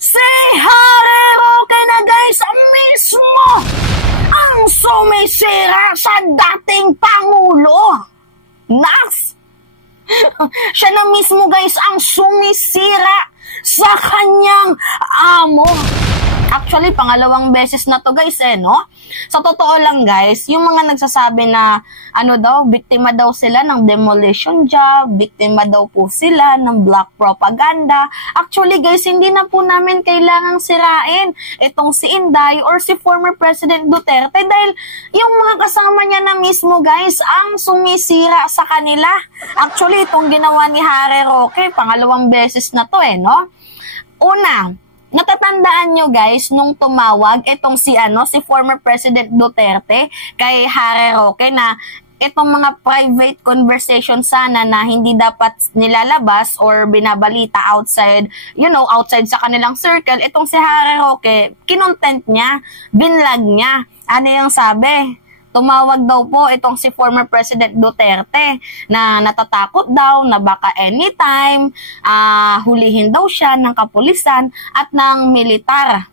Si Harry Roque na guys mismo ang sumisira sa dating Pangulo. Nas! Siya na mismo guys ang sumisira sa kanyang amo. Actually, pangalawang beses na to guys no? Sa totoo lang guys, yung mga nagsasabi na biktima daw sila ng demolition job, biktima daw po sila ng black propaganda. Actually guys, hindi na po namin kailangang sirain itong si Inday or si former President Duterte dahil yung mga kasama niya na mismo guys ang sumisira sa kanila. Actually, itong ginawa ni Harry Roque, pangalawang beses na to no? Una, natatandaan nyo guys, nung tumawag itong si former President Duterte kay Harry Roque na itong mga private conversation sana na hindi dapat nilalabas or binabalita outside, outside sa kanilang circle, itong si Harry Roque, kinontent niya, binlag niya. Ano yung sabi? Tumawag daw po itong si former President Duterte na natatakot daw na baka anytime hulihin daw siya ng kapulisan at ng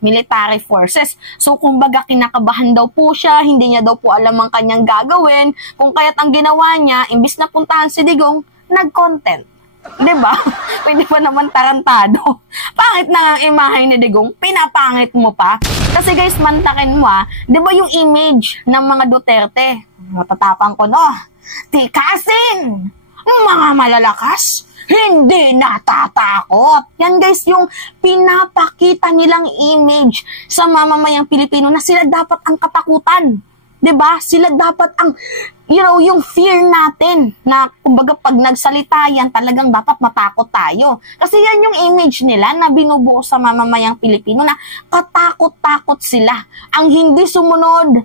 military forces. So kumbaga kinakabahan daw po siya, hindi niya daw po alam ang kanyang gagawin, kung kaya't ang ginawa niya, imbis na puntahan si Digong, nag-content. Diba? Pwede pa naman tarantado. Pangit na ang imahe ni Digong, pinapangit mo pa. Kasi guys, mantakin mo diba yung image ng mga Duterte? Matatapang ko tikasin! Mga malalakas, hindi natatakot. Yan guys, yung pinapakita nilang image sa mamamayang Pilipino na sila dapat ang katakutan. Diba? Sila dapat ang yung fear natin na kumbaga pag nagsalita yan talagang dapat matakot tayo. Kasi yan yung image nila na binubuo sa mamamayang Pilipino na katakot-takot sila. Ang hindi sumunod,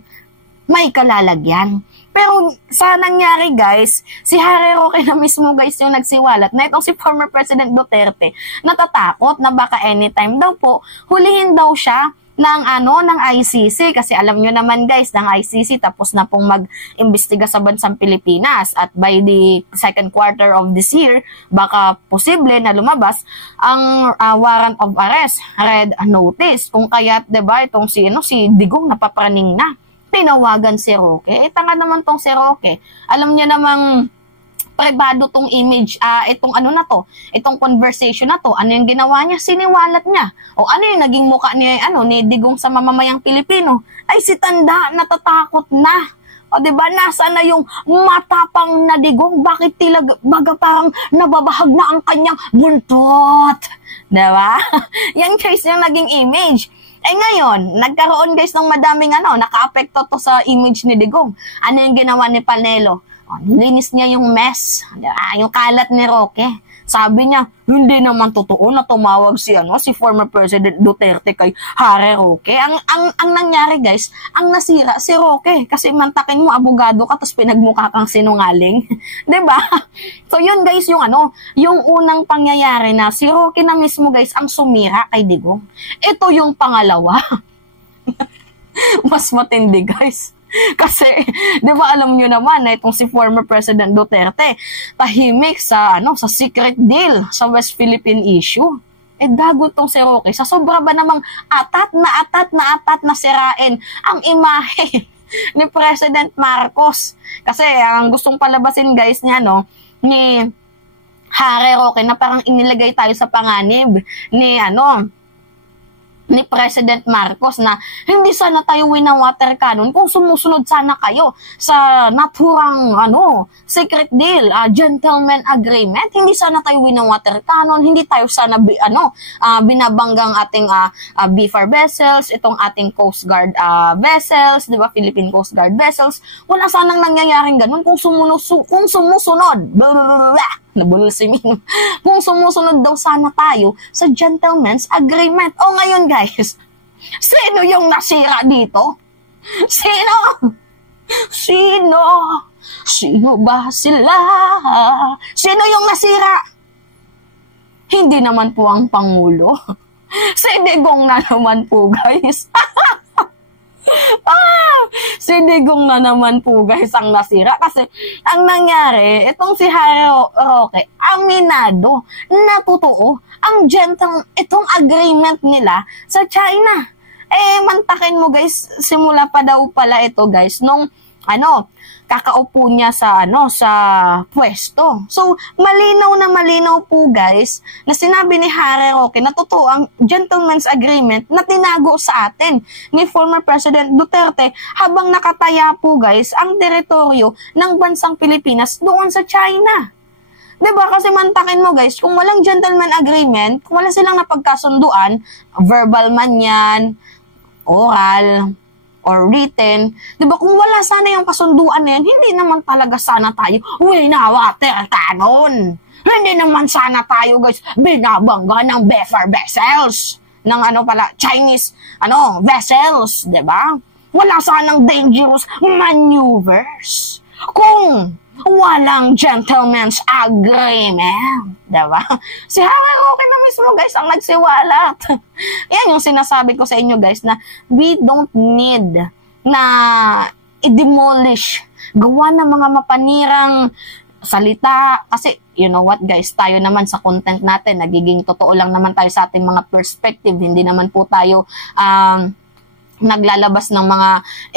may kalalagyan. Pero sa nangyari guys, si Harry Roque na mismo guys yung nagsiwalat na itong si former President Duterte natatakot na baka anytime daw po hulihin daw siya ng ICC kasi alam nyo naman guys ng ICC tapos na pong mag-imbestiga sa bansang Pilipinas at by the second quarter of this year baka posible na lumabas ang warrant of arrest, red notice, kung kaya't diba itong si Digong napapraning na tinawagan si Roque. Tanga naman tong si Roque, alam niya namang privado tong image, itong conversation na to. Ano yung ginawa niya? Siniwalat niya. O ano yung naging muka ni Digong sa mamamayang Pilipino? Ay si tanda, natatakot na. O diba, nasa na yung matapang na Digong? Bakit baga parang nababahag na ang kanyang buntot? Diba? Yan guys yung naging image. Ngayon, nagkaroon guys ng madaming naka-apekto to sa image ni Digong. Ano yung ginawa ni Panelo? Nilinis niya yung mess, yung kalat ni Roque. Sabi niya, hindi naman totoo na tumawag si former President Duterte kay Harry Roque. Ang nangyari guys, ang nasira si Roque kasi mantakin mo abogado ka tapos pinagmukha kang sinungaling. 'Di ba? So yun guys yung yung unang pangyayari na si Roque na mismo guys ang sumira kay Digong. Ito yung pangalawa. Mas matindi guys. Kasi, di ba alam nyo naman na itong si former President Duterte tahimik sa secret deal sa West Philippine issue. Gago tong si Roque. Sa sobra ba namang atat na sirain ang imahe ni President Marcos. Kasi ang gustong palabasin guys niya ni Harry Roque na parang inilagay tayo sa panganib ni President Marcos na hindi sana tayo wina-water cannon kung sumusunod sana kayo sa naturang secret deal, gentleman agreement. Hindi sana tayo wina-water cannon, hindi tayo sana binabanggang ating BFAR vessels, itong ating Coast Guard vessels, 'di ba? Philippine Coast Guard vessels. Wala sanang nangyayaring ganun kung sumusunod. Nabulol si Min. Kung sumusunod daw sana tayo sa gentleman's agreement. O ngayon guys, sino yung nasira dito? Sino? Sino ba sila? Sino yung nasira? Hindi naman po ang Pangulo. Si Digong na naman po guys. Si Digong na naman po guys ang nasira kasi ang nangyari, itong si Harry Roque, aminado na totoo itong agreement nila sa China. Mantakin mo guys, simula pa daw pala ito guys nung kakaupo niya sa pwesto. So, malinaw na malinaw po guys na sinabi ni Harry Roque na totoo ang gentleman's agreement na tinago sa atin ni former President Duterte habang nakataya po guys ang teritoryo ng bansang Pilipinas doon sa China. Diba? Kasi mantakin mo guys, kung walang gentleman agreement, kung wala silang napagkasunduan, verbal man yan, oral, or written, di ba kung wala sana yung kasunduan na yan, hindi naman talaga sana tayo winawater cannon. Hindi naman sana tayo guys binabangga ng BFR vessels, ng Chinese vessels, di ba? Wala sanang dangerous maneuvers kung walang gentleman's agreement. Diba? Si Harry Roque na mismo guys ang nagsiwalat. Yan yung sinasabi ko sa inyo guys na we don't need na i-demolish, gawa ng mga mapanirang salita. Kasi you know what guys, tayo naman sa content natin, nagiging totoo lang naman tayo sa ating mga perspective. Hindi naman po tayo naglalabas ng mga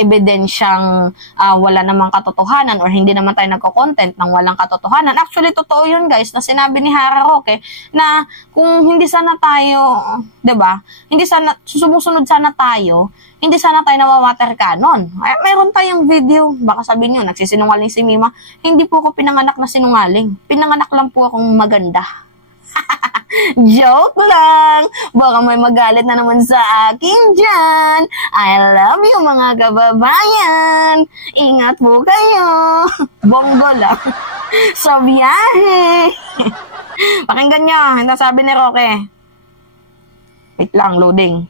ebidensyang wala namang katotohanan or hindi naman tayo nagko-content ng walang katotohanan. Actually, totoo yun guys na sinabi ni Harry Roque na kung hindi sana tayo, 'di ba? Hindi sana sumusunod sana tayo, hindi sana tayo nawawater cannon. Mayroon tayong video, baka sabihin niyo nagsisinungaling si Mima. Hindi po ako pinanganak na sinungaling. Pinanganak lang po akong maganda. Joke lang! Baka may magalit na naman sa akin dyan. I love you mga kababayan. Ingat po kayo. Bongo lang. Sa biyahe. Pakinggan nyo, ang sabi ni Roque. Wait lang, loading.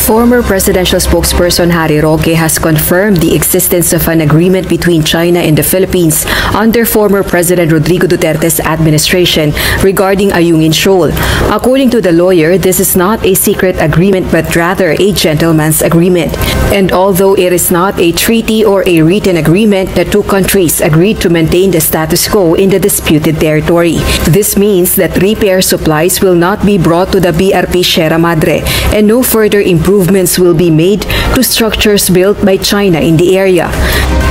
Former presidential spokesperson Harry Roque has confirmed the existence of an agreement between China and the Philippines under former President Rodrigo Duterte's administration regarding Ayungin Shoal. According to the lawyer, this is not a secret agreement but rather a gentleman's agreement. And although it is not a treaty or a written agreement, the two countries agreed to maintain the status quo in the disputed territory. This means that repair supplies will not be brought to the BRP Sierra Madre and no further improvements will be made to structures built by China in the area.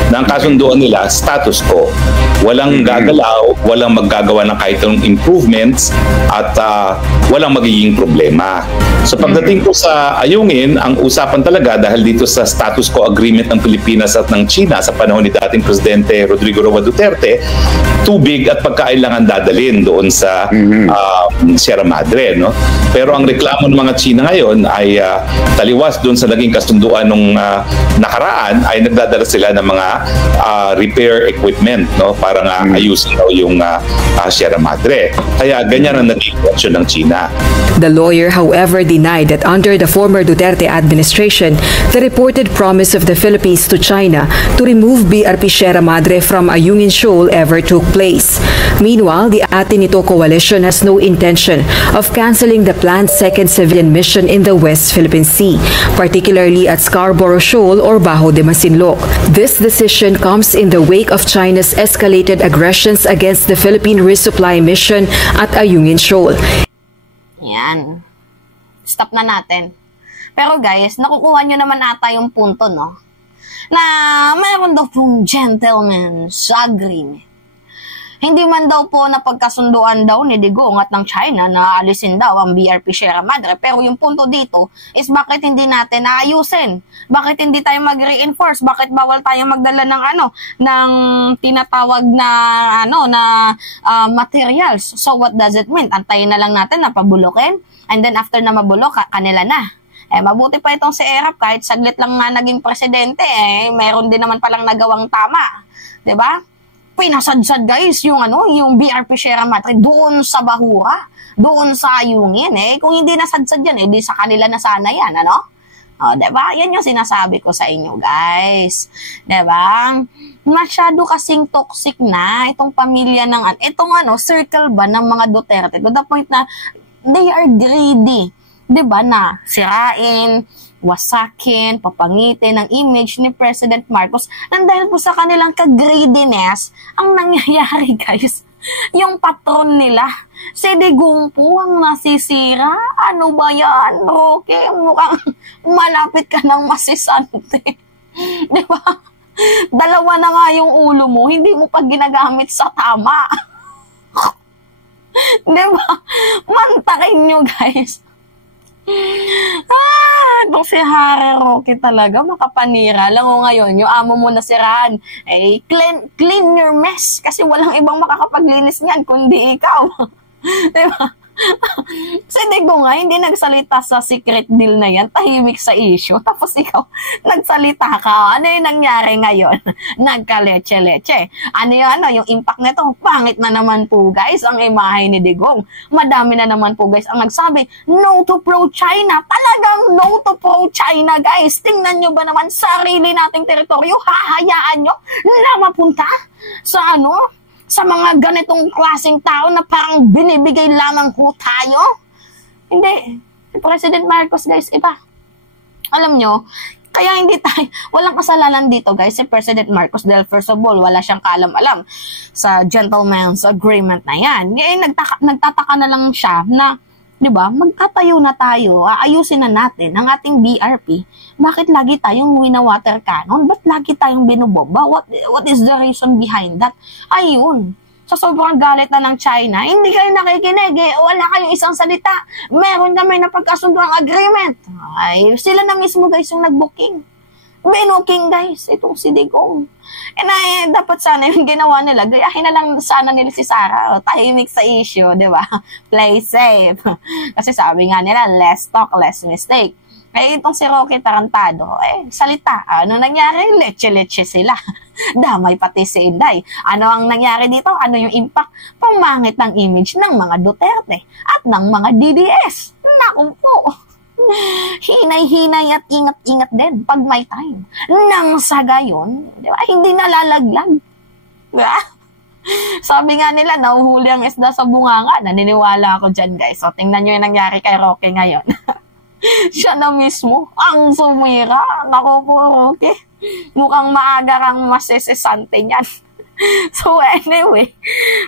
Ang kasunduan nila, status quo. Walang gagalaw, walang maggagawa ng kahit anong improvements at walang magiging problema. So pagdating ko sa Ayungin, ang usapan talaga dahil dito sa status quo agreement ng Pilipinas at ng China sa panahon ni dating Presidente Rodrigo Roa Duterte, tubig at pagkailangan dadalhin doon sa Sierra Madre. No? Pero ang reklamo ng mga China ngayon ay taliwas doon sa naging kasunduan nung nakaraan ay nagdadala sila ng mga repair equipment, no, para nga ayusin daw yung Sierra Madre. Kaya ganyan ang naging reaksyon ng China. The lawyer, however, denied that under the former Duterte administration, the reported promise of the Philippines to China to remove BRP Sierra Madre from Ayungin Shoal ever took place. Meanwhile, the Atenito coalition has no intention of canceling the planned second civilian mission in the West Philippine Sea, particularly at Scarborough Shoal or Bajo de Masinloc. This decision comes in the wake of China's escalated aggressions against the Philippine resupply mission at Ayungin Shoal. Yan. Stop na natin. Pero guys, nakukuha nyo naman ata yung punto, no? Na mayroon daw pong gentleman's agreement. Hindi man daw po napagkasunduan daw ni Digong at ng China na alisin daw ang BRP Sierra Madre. Pero yung punto dito is bakit hindi natin naayusin? Bakit hindi tayo mag-reinforce? Bakit bawal tayo magdala ng ng tinatawag na materials? So what does it mean? Antayin na lang natin na pabulokin and then after na mabulok, kanila na. Mabuti pa itong si Erap kahit saglit lang nga naging presidente, meron din naman palang nagawang tama. 'Di ba? Pinasadsad guys yung BRP Sierra Madre doon sa Bahura, doon sa Ayungin. Kung hindi nasadsad yan, di sa kanila na sana yan, diba? Yan yung sinasabi ko sa inyo guys. Diba? Masyado kasing toxic na itong pamilya ng, itong circle ba ng mga Duterte to the point na they are greedy. 'di ba, na sirain, wasakin, papangitin ang image ni President Marcos nang dahil po sa kanilang ka-greediness, ang nangyayari guys, yung patron nila, si Digong po ang nasisira. Ano ba yan, Roque? Mukhang malapit ka ng masisante. Di ba? Dalawa na nga yung ulo mo, hindi mo pa ginagamit sa tama. Di ba? Mantakin nyo, guys. Itong si Harry Roque talaga, makapanira. Alam mo ngayon, yung amo mo na sirahan, eh, clean your mess. Kasi walang ibang makakapaglinis niyan, kundi ikaw. Diba? Si Digong nga, hindi nagsalita sa secret deal na yan, tahimik sa issue. Tapos ikaw, nagsalita ka. Ano yung nangyari ngayon? Nagka-leche-leche. Ano yung impact nito? Pangit na naman po guys, ang imahe ni Digong. Madami na naman po guys ang nagsabi, no to pro-China. Talagang no to pro-China guys. Tingnan nyo ba naman sarili nating teritoryo? Hahayaan nyo na mapunta sa sa mga ganitong klaseng tao na parang binibigay lamang po tayo? Hindi. Si President Marcos, guys, iba. Alam nyo, kaya hindi tayo, walang kasalanan dito, guys, si President Marcos dahil first of all, wala siyang kaalam-alam sa gentleman's agreement na yan. Ngayon, nagtataka na lang siya na, di ba, magtatayo na tayo, aayusin na natin ang ating BRP. Bakit lagi tayong wina-water cannon? Ba't lagi tayong binubomba? What is the reason behind that? Ayun. Sa sobrang galit na ng China, hindi kayo nakikinig. Wala kayong isang salita. Meron kami na pagkasunduang agreement. Ay, sila na mismo guys yung nag-booking. Binuking guys, itong si Digong. Dapat sana yung ginawa nila, gayahin na lang sana nila si Sara, tahimik sa issue, di ba? Play safe. Kasi sabi nga nila, less talk, less mistake. Kaya itong si Roque tarantado, salita. Ano nangyari? Leche-leche sila. Damay pati si Inday. Ano ang nangyari dito? Ano yung impact? Pamangit ng image ng mga Duterte at ng mga DDS. Naku po. Hinay-hinay at ingat-ingat din pag may time. Nang sa gayon, di ba, hindi nalalaglag. Diba? Sabi nga nila, nahuhuli ang isda sa bunganga. Naniniwala ako dyan, guys. So, tingnan nyo yung nangyari kay Roque ngayon. Siya na mismo ang sumira. Naku po, Roque. Mukhang maaga kang masisisante niyan. So anyway,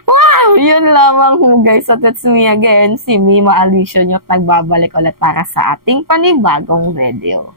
wow, yun lamang guys. So that's me again, si Mima Alicia Nyot, nagbabalik ulit para sa ating panibagong video.